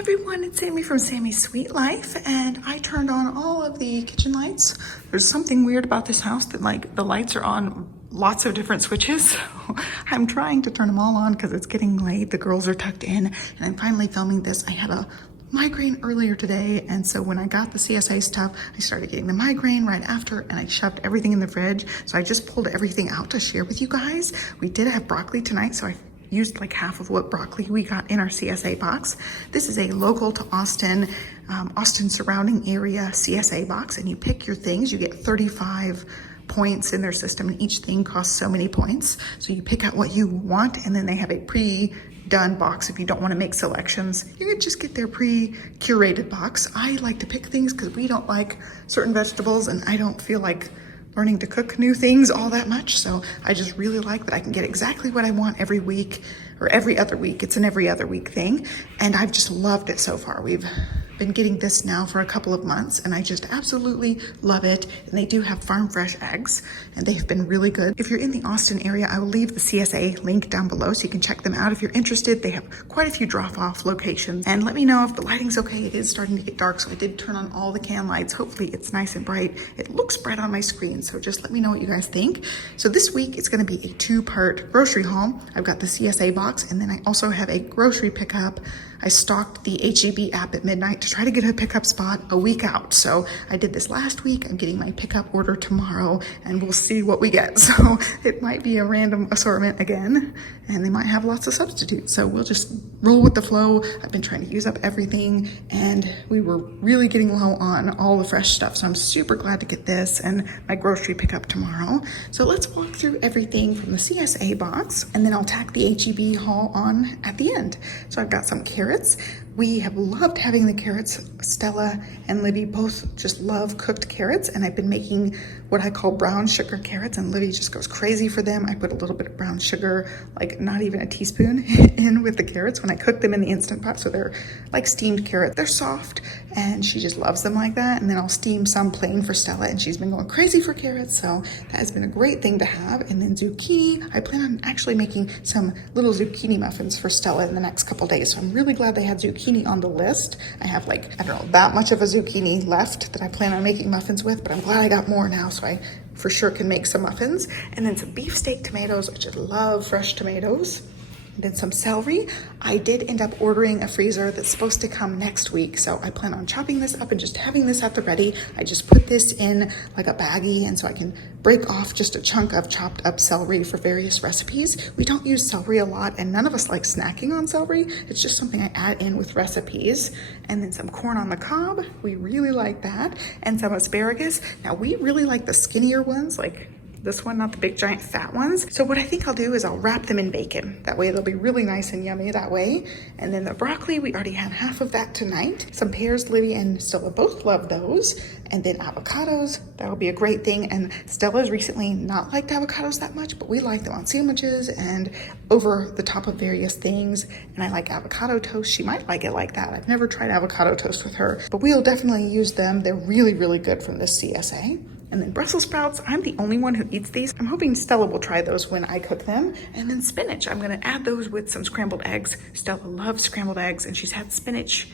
everyone, it's Sami from Sami's Sweet Life, and I turned on all of the kitchen lights. There's something weird about this house that like the lights are on lots of different switches. I'm trying to turn them all on because it's getting late. The girls are tucked in and I'm finally filming this. I had a migraine earlier today, and so when I got the CSA stuff, I started getting the migraine right after, and I shoved everything in the fridge. So I just pulled everything out to share with you guys. We did have broccoli tonight, so I used like half of what broccoli we got in our CSA box. This is a local to Austin, Austin surrounding area CSA box, and you pick your things. You get 35 points in their system, and each thing costs so many points. So you pick out what you want, and then they have a pre-done box if you don't want to make selections. You can just get their pre-curated box. I like to pick things because we don't like certain vegetables, and I don't feel like learning to cook new things all that much. So I just really like that I can get exactly what I want every week or every other week. It's an every other week thing. And I've just loved it so far. We've been getting this now for a couple of months, and I just absolutely love it. And they do have farm fresh eggs, and they've been really good. If you're in the Austin area, I will leave the CSA link down below so you can check them out if you're interested. They have quite a few drop-off locations. And let me know if the lighting's okay. It is starting to get dark, so I did turn on all the can lights. Hopefully it's nice and bright. It looks bright on my screen, so just let me know what you guys think. So this week it's gonna be a two-part grocery haul. I've got the CSA box, and then I also have a grocery pickup. I stalked the HEB app at midnight to try to get a pickup spot a week out. So I did this last week. I'm getting my pickup order tomorrow, and we'll see what we get. So it might be a random assortment again, and they might have lots of substitutes. So we'll just roll with the flow. I've been trying to use up everything, and we were really getting low on all the fresh stuff. So I'm super glad to get this and my grocery pickup tomorrow. So let's walk through everything from the CSA box, and then I'll tack the HEB haul on at the end. So I've got some carrots. We have loved having the carrots. Stella and Livy both just love cooked carrots, and I've been making what I call brown sugar carrots, and Livy just goes crazy for them. I put a little bit of brown sugar, like not even a teaspoon, in with the carrots when I cook them in the Instant Pot. So they're like steamed carrots. They're soft, and she just loves them like that. And then I'll steam some plain for Stella, and she's been going crazy for carrots, so that has been a great thing to have. And then zucchini, I plan on actually making some little zucchini muffins for Stella in the next couple days. So I'm really glad they had zucchini on the list. I have like, I don't know, that much of a zucchini left that I plan on making muffins with, but I'm glad I got more now, so I for sure can make some muffins. And then some beefsteak tomatoes, which I love fresh tomatoes. And then some celery. I did end up ordering a freezer that's supposed to come next week, so I plan on chopping this up and just having this at the ready. I just put this in like a baggie, and so I can break off just a chunk of chopped up celery for various recipes. We don't use celery a lot, and none of us like snacking on celery. It's just something I add in with recipes. And then some corn on the cob. We really like that. And some asparagus. Now we really like the skinnier ones, like this one, not the big giant fat ones. So what I think I'll do is I'll wrap them in bacon. That way they'll be really nice and yummy that way. And then the broccoli, we already had half of that tonight. Some pears, Livy and Stella both love those. And then avocados, that'll be a great thing. And Stella's recently not liked avocados that much, but we like them on sandwiches and over the top of various things. And I like avocado toast. She might like it like that. I've never tried avocado toast with her, but we'll definitely use them. They're really, really good from this CSA. And then Brussels sprouts, I'm the only one who eats these. I'm hoping Stella will try those when I cook them. And then spinach, I'm gonna add those with some scrambled eggs. Stella loves scrambled eggs, and she's had spinach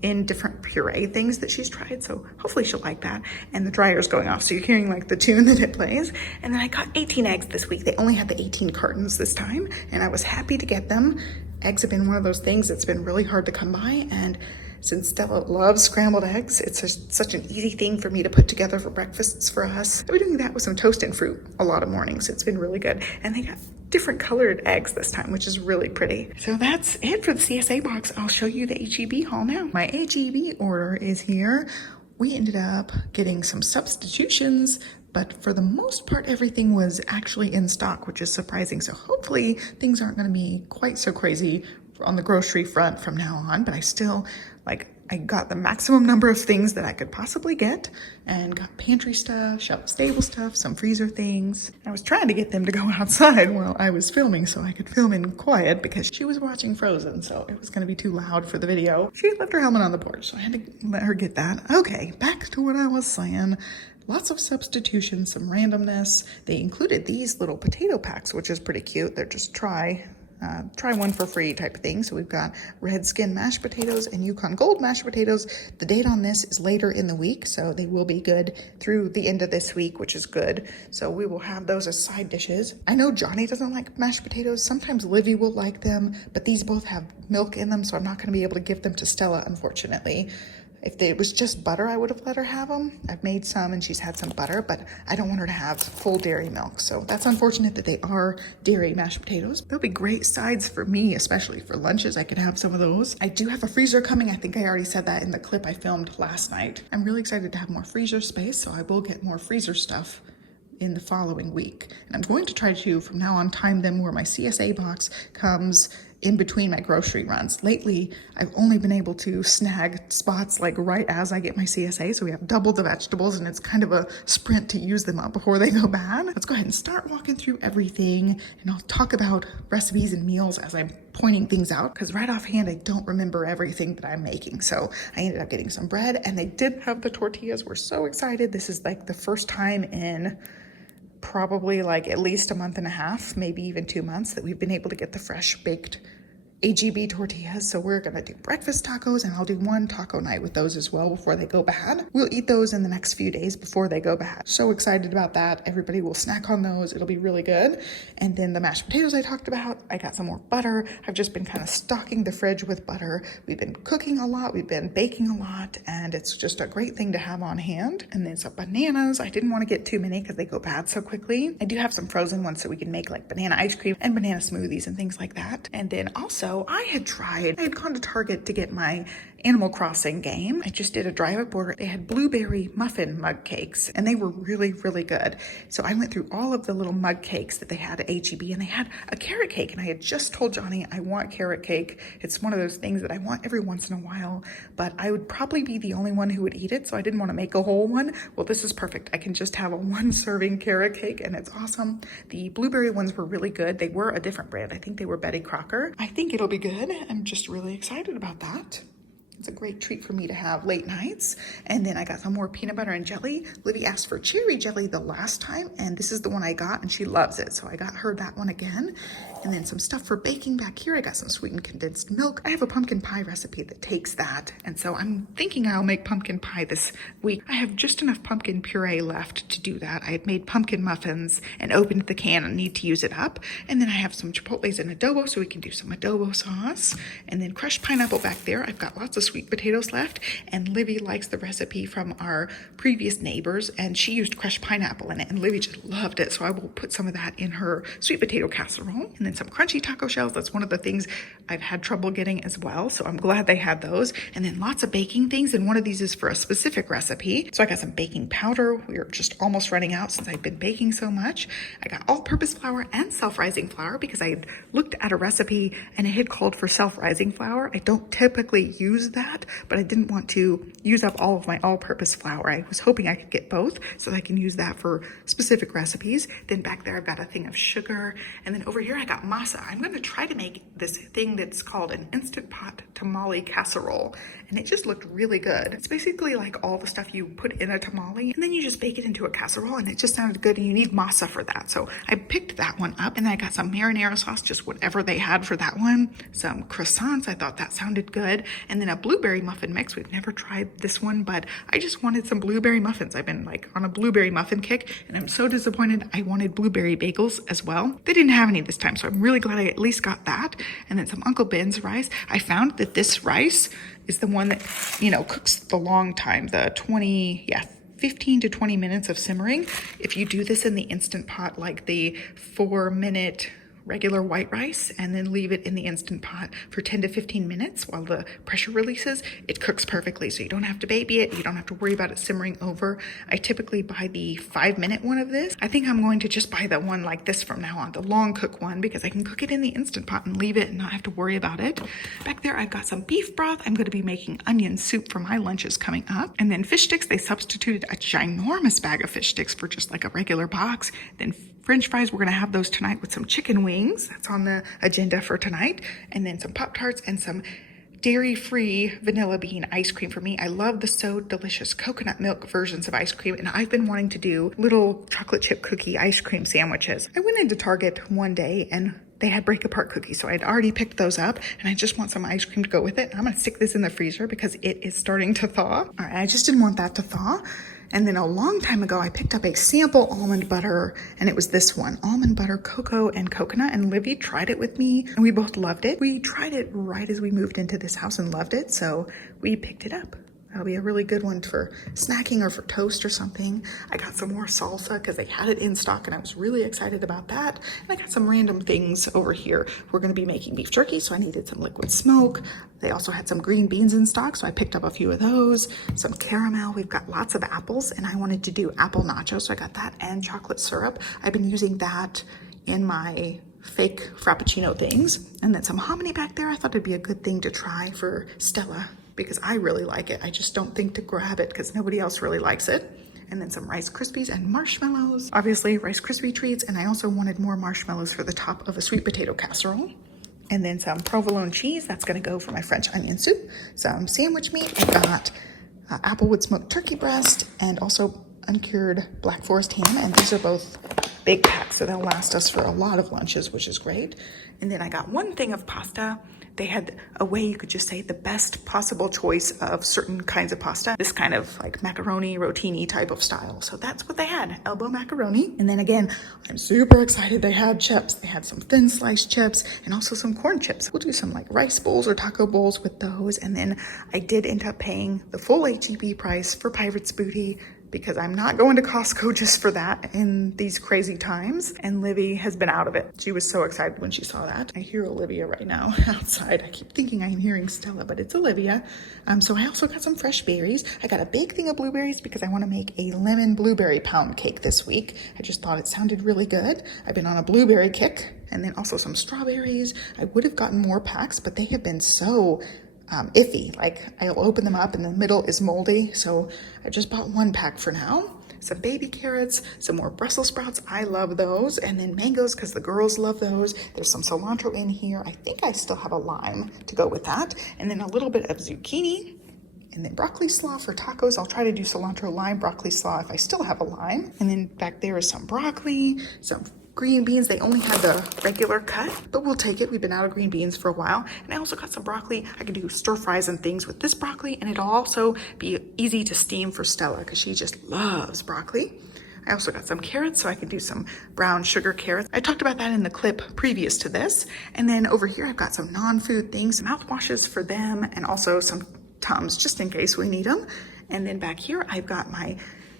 in different puree things that she's tried, so hopefully she'll like that. And the dryer's going off, so you're hearing like the tune that it plays. And then I got 18 eggs this week. They only had the 18 cartons this time, and I was happy to get them. Eggs have been one of those things that's been really hard to come by, and since Stella loves scrambled eggs, it's just such an easy thing for me to put together for breakfasts for us. I've been doing that with some toast and fruit a lot of mornings. It's been really good. And they got different colored eggs this time, which is really pretty. So that's it for the CSA box. I'll show you the HEB haul now. My HEB order is here. We ended up getting some substitutions, but for the most part, everything was actually in stock, which is surprising. So hopefully things aren't gonna be quite so crazy on the grocery front from now on, but I still, I got the maximum number of things that I could possibly get, and got pantry stuff, shelf stable stuff, some freezer things. I was trying to get them to go outside while I was filming so I could film in quiet because she was watching Frozen, so it was gonna be too loud for the video. She left her helmet on the porch, so I had to let her get that. Okay, back to what I was saying. Lots of substitutions, some randomness. They included these little potato packs, which is pretty cute. They're just try try one for free type of thing. So we've got red skin mashed potatoes and Yukon Gold mashed potatoes. The date on this is later in the week, so they will be good through the end of this week, which is good. So we will have those as side dishes. I know Johnny doesn't like mashed potatoes. Sometimes Livy will like them, but these both have milk in them, so I'm not going to be able to give them to Stella, unfortunately. If it was just butter, I would have let her have them. I've made some and she's had some butter, but I don't want her to have full dairy milk. So that's unfortunate that they are dairy mashed potatoes. They'll be great sides for me, especially for lunches. I could have some of those. I do have a freezer coming. I think I already said that in the clip I filmed last night. I'm really excited to have more freezer space, so I will get more freezer stuff in the following week. And I'm going to try to, from now on, time them where my CSA box comes in between my grocery runs. Lately, I've only been able to snag spots like right as I get my CSA, so we have double the vegetables and it's kind of a sprint to use them up before they go bad. Let's go ahead and start walking through everything, and I'll talk about recipes and meals as I'm pointing things out, because right offhand I don't remember everything that I'm making. So I ended up getting some bread, and they did have the tortillas. We're so excited. This is like the first time in probably like at least a month and a half, maybe even 2 months, that we've been able to get the fresh baked AGB tortillas. So we're gonna do breakfast tacos, and I'll do one taco night with those as well before they go bad. We'll eat those in the next few days before they go bad. So excited about that. Everybody will snack on those. It'll be really good. And then the mashed potatoes I talked about, I got some more butter. I've just been kind of stocking the fridge with butter. We've been cooking a lot, we've been baking a lot, and it's just a great thing to have on hand. And then some bananas. I didn't want to get too many because they go bad so quickly. I do have some frozen ones so we can make like banana ice cream and banana smoothies and things like that. And then also I had gone to Target to get my Animal Crossing game. I just did a drive-up order. They had blueberry muffin mug cakes, and they were really, really good. So I went through all of the little mug cakes that they had at HEB, and they had a carrot cake, and I had just told Johnny I want carrot cake. It's one of those things that I want every once in a while, but I would probably be the only one who would eat it, so I didn't want to make a whole one. Well, this is perfect. I can just have a one-serving carrot cake, and it's awesome. The blueberry ones were really good. They were a different brand. I think they were Betty Crocker. I think it'll be good. I'm just really excited about that. It's a great treat for me to have late nights. And then I got some more peanut butter and jelly. Livy asked for cherry jelly the last time, and this is the one I got, and she loves it. So I got her that one again. And then some stuff for baking back here. I got some sweetened condensed milk. I have a pumpkin pie recipe that takes that. And so I'm thinking I'll make pumpkin pie this week. I have just enough pumpkin puree left to do that. I had made pumpkin muffins and opened the can and need to use it up. And then I have some chipotles and adobo, so we can do some adobo sauce. And then crushed pineapple back there. I've got lots of sweet potatoes left, and Livy likes the recipe from our previous neighbors, and she used crushed pineapple in it, and Livy just loved it. So I will put some of that in her sweet potato casserole. And then some crunchy taco shells. That's one of the things I've had trouble getting as well, so I'm glad they had those. And then lots of baking things, and one of these is for a specific recipe. So I got some baking powder. We're just almost running out since I've been baking so much. I got all-purpose flour and self-rising flour because I had looked at a recipe and it had called for self-rising flour. I don't typically use that, but I didn't want to use up all of my all-purpose flour. I was hoping I could get both so that I can use that for specific recipes. Then back there I've got a thing of sugar, and then over here I got masa. I'm going to try to make this thing that's called an Instant Pot tamale casserole, and it just looked really good. It's basically like all the stuff you put in a tamale, and then you just bake it into a casserole, and it just sounded good, and you need masa for that. So I picked that one up, and then I got some marinara sauce, just whatever they had for that one. Some croissants, I thought that sounded good, and then a blueberry muffin mix. We've never tried this one, but I just wanted some blueberry muffins. I've been like on a blueberry muffin kick, and I'm so disappointed. I wanted blueberry bagels as well. They didn't have any this time, so I'm really glad I at least got that. And then some Uncle Ben's rice. I found that this rice is the one that, you know, cooks the long time, the 15 to 20 minutes of simmering. If you do this in the Instant Pot, like the 4-minute regular white rice, and then leave it in the Instant Pot for 10 to 15 minutes while the pressure releases, it cooks perfectly. So you don't have to baby it. You don't have to worry about it simmering over. I typically buy the 5-minute one of this. I think I'm going to just buy the one like this from now on, the long cook one, because I can cook it in the Instant Pot and leave it and not have to worry about it. Back there, I've got some beef broth. I'm going to be making onion soup for my lunches coming up. And then fish sticks, they substituted a ginormous bag of fish sticks for just like a regular box. Then French fries, we're gonna have those tonight with some chicken wings. That's on the agenda for tonight. And then some Pop-Tarts and some dairy-free vanilla bean ice cream for me. I love the So Delicious coconut milk versions of ice cream, and I've been wanting to do little chocolate chip cookie ice cream sandwiches. I went into Target one day and they had break apart cookies. So I'd already picked those up and I just want some ice cream to go with it. I'm gonna stick this in the freezer because it is starting to thaw. All right, I just didn't want that to thaw. And then a long time ago, I picked up a sample almond butter, and it was this one, almond butter, cocoa, and coconut. And Livy tried it with me, and we both loved it. We tried it right as we moved into this house and loved it, so we picked it up. That'll be a really good one for snacking or for toast or something. I got some more salsa because they had it in stock and I was really excited about that. And I got some random things over here. We're gonna be making beef jerky, so I needed some liquid smoke. They also had some green beans in stock, so I picked up a few of those. Some caramel, we've got lots of apples, and I wanted to do apple nachos, so I got that and chocolate syrup. I've been using that in my fake Frappuccino things. And then some hominy back there. I thought it'd be a good thing to try for Stella, because I really like it. I just don't think to grab it because nobody else really likes it. And then some Rice Krispies and marshmallows. Obviously Rice Krispie treats, and I also wanted more marshmallows for the top of a sweet potato casserole. And then some provolone cheese, that's gonna go for my French onion soup. Some sandwich meat, I got applewood smoked turkey breast and also uncured Black Forest ham, and these are both big packs, so they'll last us for a lot of lunches, which is great. And then I got one thing of pasta. They had a way you could just say the best possible choice of certain kinds of pasta. This kind of like macaroni, rotini type of style. So that's what they had, elbow macaroni. And then again, I'm super excited they had chips. They had some thin sliced chips and also some corn chips. We'll do some like rice bowls or taco bowls with those. And then I did end up paying the full HEB price for Pirate's Booty, because I'm not going to Costco just for that in these crazy times. And Livy has been out of it. She was so excited when she saw that. I hear Olivia right now outside. I keep thinking I'm hearing Stella, but it's Olivia. So I also got some fresh berries. I got a big thing of blueberries because I want to make a lemon blueberry pound cake this week. I just thought it sounded really good. I've been on a blueberry kick. And then also some strawberries. I would have gotten more packs, but they have been so iffy. Like I'll open them up and the middle is moldy. So I just bought one pack for now. Some baby carrots, some more Brussels sprouts. I love those. And then mangoes because the girls love those. There's some cilantro in here. I think I still have a lime to go with that. And then a little bit of zucchini. And then broccoli slaw for tacos. I'll try to do cilantro lime broccoli slaw if I still have a lime. And then back there is some broccoli, some green beans. They only had the regular cut, but we'll take it. We've been out of green beans for a while. And I also got some broccoli. I can do stir fries and things with this broccoli, and it'll also be easy to steam for Stella because she just loves broccoli. I also got some carrots, so I can do some brown sugar carrots. I talked about that in the clip previous to this. And then over here, I've got some non-food things, mouthwashes for them, and also some Tums just in case we need them. And then back here, I've got my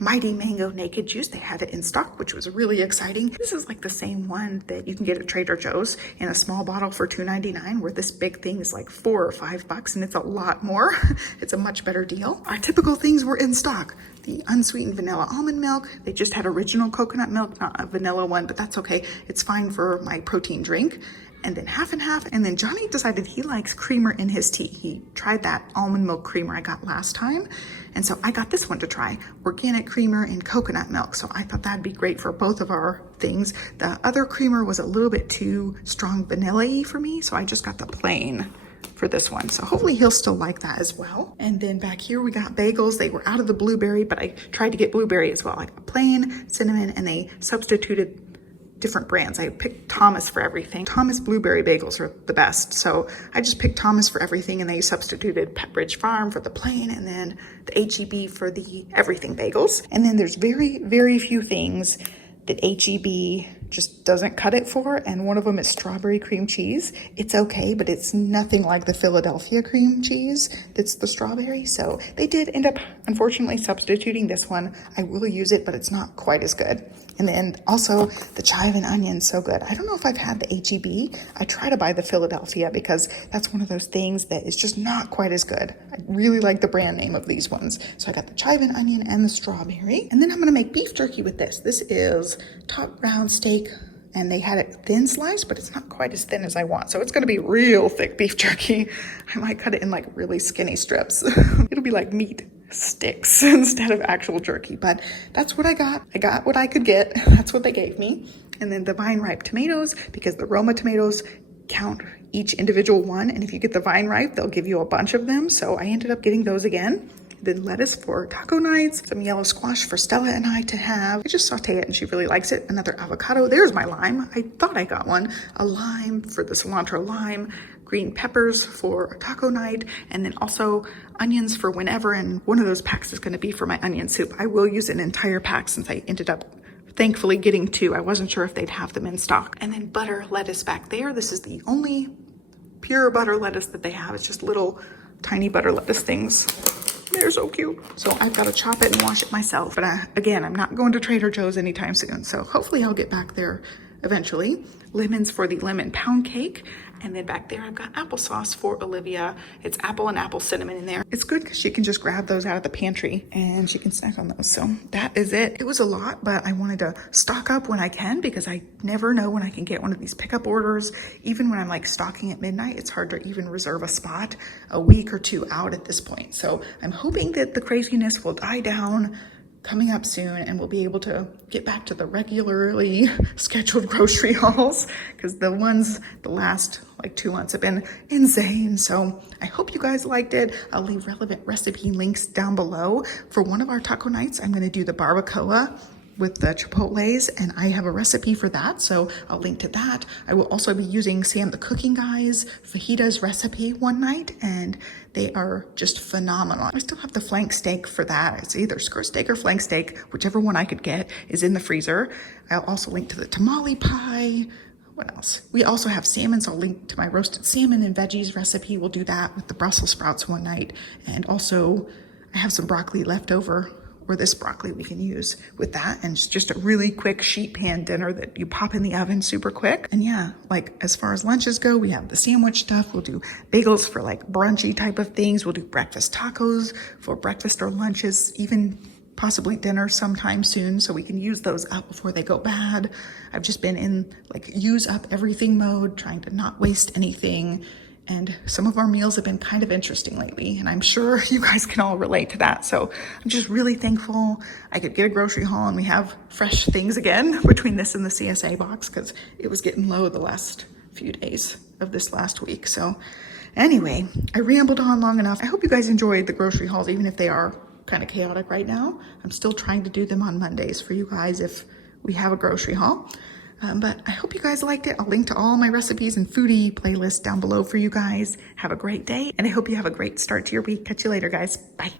Mighty Mango Naked Juice. They had it in stock, which was really exciting. This is like the same one that you can get at Trader Joe's in a small bottle for $2.99, where this big thing is like $4 or $5, and it's a lot more. It's a much better deal. Our typical things were in stock. The unsweetened vanilla almond milk. They just had original coconut milk, not a vanilla one, but that's okay. It's fine for my protein drink. And then half and half. And then Johnny decided he likes creamer in his tea. He tried that almond milk creamer I got last time. And so I got this one to try, organic creamer and coconut milk. So I thought that'd be great for both of our things. The other creamer was a little bit too strong vanilla-y for me. So I just got the plain for this one. So hopefully he'll still like that as well. And then back here we got bagels. They were out of the blueberry, but I tried to get blueberry as well, like plain, cinnamon, and they substituted different brands. I picked Thomas for everything. Thomas blueberry bagels are the best. So I just picked Thomas for everything, and they substituted Pepperidge Farm for the plain, and then the HEB for the everything bagels. And then there's very, very few things that HEB just doesn't cut it for, and one of them is strawberry cream cheese. It's okay, but it's nothing like the Philadelphia cream cheese that's the strawberry. So they did end up, unfortunately, substituting this one. I will use it, but it's not quite as good. And then also the chive and onion, so good. I don't know if I've had the HEB. I try to buy the Philadelphia because that's one of those things that is just not quite as good. I really like the brand name of these ones. So I got the chive and onion and the strawberry. And then I'm gonna make beef jerky with this. This is top round steak, and they had it thin sliced, but it's not quite as thin as I want. So it's gonna be real thick beef jerky. I might cut it in like really skinny strips. It'll be like meat sticks instead of actual jerky, but that's what I got. I got what I could get. That's what they gave me. And then the vine ripe tomatoes, because the Roma tomatoes count each individual one, and if you get the vine ripe, they'll give you a bunch of them. So I ended up getting those again. then lettuce for taco nights, some yellow squash for Stella and I to have. I just saute it and she really likes it. Another avocado. There's my lime. I thought I got one. A lime for the cilantro lime, green peppers for a taco night, and then also onions for whenever, and one of those packs is going to be for my onion soup. I will use an entire pack since I ended up thankfully getting 2. I wasn't sure if they'd have them in stock. And then butter lettuce back there. This is the only pure butter lettuce that they have. It's just little tiny butter lettuce things. They're so cute. So I've got to chop it and wash it myself. But again, I'm not going to Trader Joe's anytime soon. So hopefully I'll get back there eventually. Lemons for the lemon pound cake. And then back there, I've got applesauce for Olivia. It's apple and apple cinnamon in there. It's good because she can just grab those out of the pantry and she can snack on those. So that is it. It was a lot, but I wanted to stock up when I can because I never know when I can get one of these pickup orders. Even when I'm like stocking at midnight, it's hard to even reserve a spot a week or 2 out at this point. So I'm hoping that the craziness will die down coming up soon and we'll be able to get back to the regularly scheduled grocery hauls because the last like 2 months have been insane. So I hope you guys liked it. I'll leave relevant recipe links down below. For one of our taco nights, I'm going to do the barbacoa with the chipotles, and I have a recipe for that, so I'll link to that. I will also be using Sam the Cooking Guy's fajitas recipe one night, and they are just phenomenal. I still have the flank steak for that. It's either skirt steak or flank steak, whichever one I could get is in the freezer. I'll also link to the tamale pie. What else? We also have salmon, so I'll link to my roasted salmon and veggies recipe. We'll do that with the Brussels sprouts one night, and also I have some broccoli left over, or this broccoli we can use with that, and it's just a really quick sheet pan dinner that you pop in the oven super quick. And yeah, like as far as lunches go, we have the sandwich stuff. We'll do bagels for like brunchy type of things. We'll do breakfast tacos for breakfast or lunches, even possibly dinner sometime soon, so we can use those up before they go bad. I've just been in like use up everything mode, trying to not waste anything. And some of our meals have been kind of interesting lately, and I'm sure you guys can all relate to that. So I'm just really thankful I could get a grocery haul and we have fresh things again between this and the CSA box because it was getting low the last few days of this last week. So anyway, I rambled on long enough. I hope you guys enjoyed the grocery hauls, even if they are kind of chaotic right now. I'm still trying to do them on Mondays for you guys if we have a grocery haul. But I hope you guys liked it. I'll link to all my recipes and foodie playlists down below for you guys. Have a great day, and I hope you have a great start to your week. Catch you later, guys. Bye.